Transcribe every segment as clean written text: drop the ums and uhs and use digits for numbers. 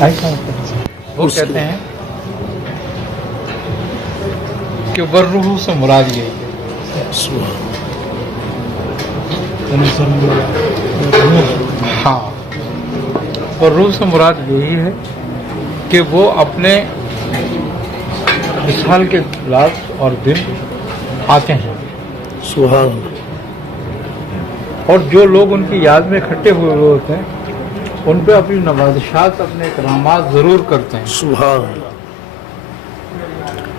وہ کہتے ہیں کہ والروح سے مراد یہی ہے. ہاں، والروح سے مراد یہی ہے کہ وہ اپنے وصال کے رات اور دن آتے ہیں. سبحان اللہ. اور جو لوگ ان کی یاد میں اکٹھے ہوئے ہوتے ہیں ان پہ اپنی نوازشات، اپنے اکرامات ضرور کرتے ہیں. سبحان اللہ.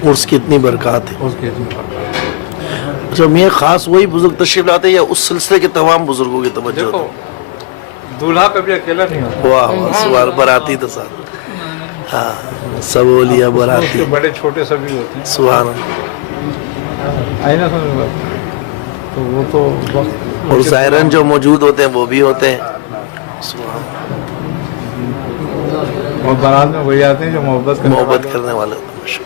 عرس کی اتنی برکات ہے. اس کے اچھا میاں، خاص وہی بزرگ تشریف لاتے ہیں یا اس سلسلے کے تمام بزرگوں کی توجہ دیکھو، ہوتی دولہا کبھی اکیلا نہیں ہوتا. ہے؟ واہ واہ، سبحان. براتی تو ساتھ، ہاں، سب اولیاء اس براتی. کے بڑے چھوٹے سبھی ہوتے ہیں. سبحان اللہ. آئی نا سمجھ بات. تو وہ تو اور ظاہراً جو موجود ہوتے ہیں وہ بھی ہوتے ہیں. سبحان. اور بارات میں وہی آتے ہیں جو محبت کرنے والے ہوتے ہیں.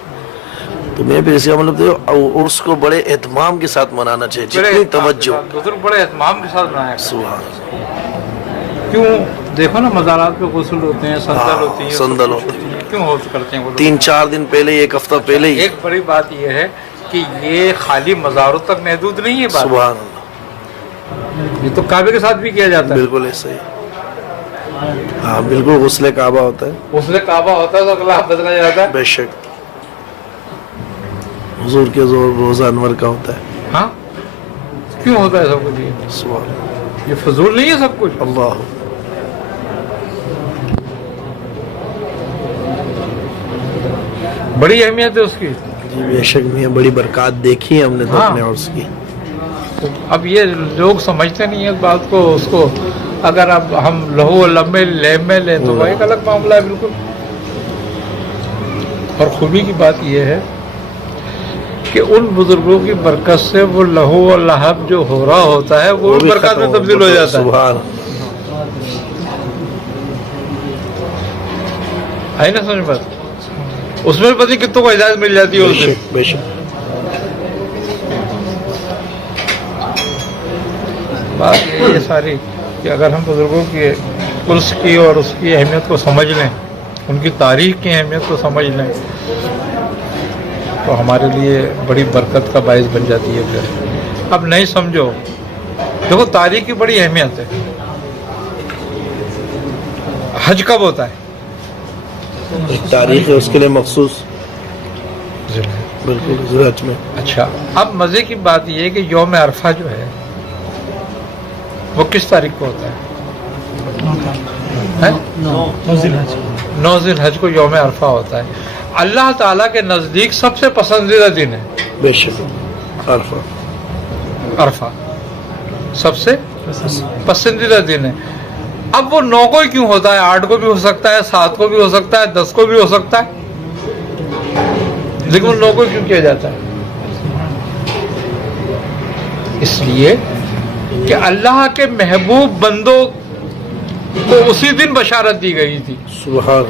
تو میں بھی اس کا مطلب عرس کو بڑے اہتمام کے ساتھ منانا چاہیے، جتنی توجہ. بزرگ بڑے اہتمام کے ساتھ منایا. سبحان. کیوں؟ دیکھو نا، مزارات پہ غسل ہوتے ہیں، سندل ہوتی ہے، سندل ہوتی ہے. کیوں کرتے ہیں وہ لوگ؟ 3-4 دن پہلے ہی، 1 ہفتہ پہلے ہی. ایک بڑی بات یہ ہے کہ یہ خالی مزاروں تک محدود نہیں ہے بات. سبحان اللہ. یہ تو کعبے کے ساتھ بھی کیا جاتا ہے. بالکل ایسا ہی. ہاں بالکل، غسل کعبہ ہوتا ہے. غسل کعبہ ہوتا ہے تو اگلا بدلا جاتا ہے. بے شک. حضور کے روزہ انور کا ہوتا ہے. ہاں، کیوں ہوتا ہے سب کچھ؟ یہ سبحان اللہ. یہ فضول نہیں ہے سب کچھ. اللہ. بڑی اہمیت ہے اس کی. جی بے شک میاں، بڑی برکات دیکھی ہے ہم نے تو ہاں. اپنے عرس کی. اب یہ لوگ سمجھتے نہیں ہیں اس بات کو. اس کو اگر اب ہم لہو لمبے لیمے لیں تو وہ ایک الگ معاملہ ہے بالکل. اور خوبی کی بات یہ ہے کہ ان بزرگوں کی برکت سے وہ لہو و لہب جو ہو رہا ہوتا ہے وہ بھی برکات میں تبدیل ہو جاتا ہے. سبحان. ہے نا سمجھ بات. اس میں پتہ کتوں کو ہدایت مل جاتی ہے بے اس دن. شک بے شک. بات یہ ہے ساری کہ اگر ہم بزرگوں کی عرس کی اور اس کی اہمیت کو سمجھ لیں، ان کی تاریخ کی اہمیت کو سمجھ لیں، تو ہمارے لیے بڑی برکت کا باعث بن جاتی ہے. پھر اب نہیں سمجھو، دیکھو تاریخ کی بڑی اہمیت ہے. حج کب ہوتا ہے؟ ایک تاریخ ہے اس کے لیے مخصوص. بالکل ذوالحج میں. اچھا، اب مزے کی بات یہ ہے کہ یوم عرفہ جو ہے وہ کس تاریخ کو ہوتا ہے؟ 9 ذی الحج کو یوم عرفہ ہوتا ہے. اللہ تعالیٰ کے نزدیک سب سے پسندیدہ دن ہے بے شک عرفہ. عرفہ سب سے پسندیدہ دن ہے. اب وہ 9 کو ہی کیوں ہوتا ہے؟ 8 کو بھی ہو سکتا ہے، 7 کو بھی ہو سکتا ہے، 10 کو بھی ہو سکتا ہے، لیکن وہ 9 کو کیوں کیا جاتا ہے؟ اس لیے کہ اللہ کے محبوب بندوں کو اسی دن بشارت دی گئی تھی سبحان.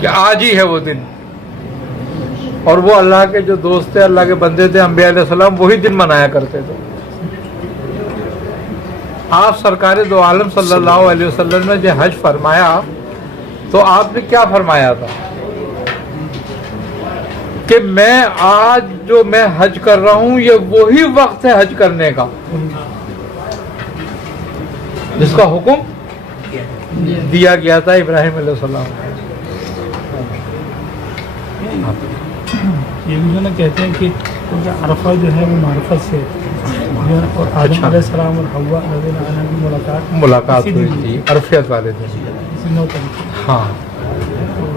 کہ آج ہی ہے وہ دن. اور وہ اللہ کے جو دوست تھے، اللہ کے بندے تھے، انبیاء علیہ السلام، وہی دن منایا کرتے تھے. آپ سرکار دو عالم صلی اللہ علیہ وسلم نے جب حج فرمایا تو آپ نے کیا فرمایا تھا کہ میں آج جو میں حج کر رہا ہوں یہ وہی وقت ہے حج کرنے کا جس کا حکم دیا گیا تھا ابراہیم علیہ السلام. یہ بھی جو نا کہتے ہیں کہ عرفہ جو ہے وہ معرفت سے، اور آدم علیہ السلام اور حوا رضی اللہ عنہ کی ملاقات ہوئی تھی عرفیت والے دن. اسی 9 تاریخ. ہاں،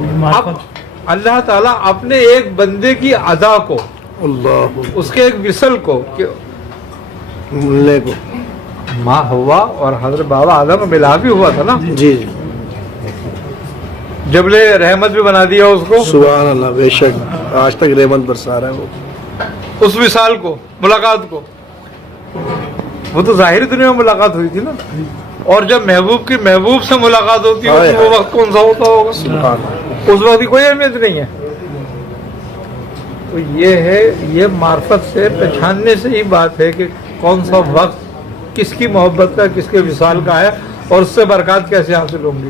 اب معرفت اللہ تعالیٰ اپنے ایک بندے کی ادا کو، اللہ اس کے ایک وصل کو، کہ ملنے کو. ماں ہوا اور حضرت بابا آدم میں ملا بھی ہوا تھا نا. جی جبل رحمت بھی بنا دیا اس کو. سبحان اللہ. بے شک آج تک رحمت برسا رہا ہے وہ. اس وصال کو، ملاقات کو. وہ تو ظاہری دنیا میں ملاقات ہوئی تھی نا. اور جب محبوب کی محبوب سے ملاقات ہوتی ہے تو وہ وقت کون سا ہوتا ہوگا؟ سبحان اللہ. اس وقت کی کوئی اہمیت نہیں ہے. تو یہ ہے، یہ معرفت سے پہچاننے سے ہی بات ہے کہ کون سا وقت کس کی محبت کا، کس کے وصال کا ہے، اور اس سے برکات کیسے حاصل ہوں گی.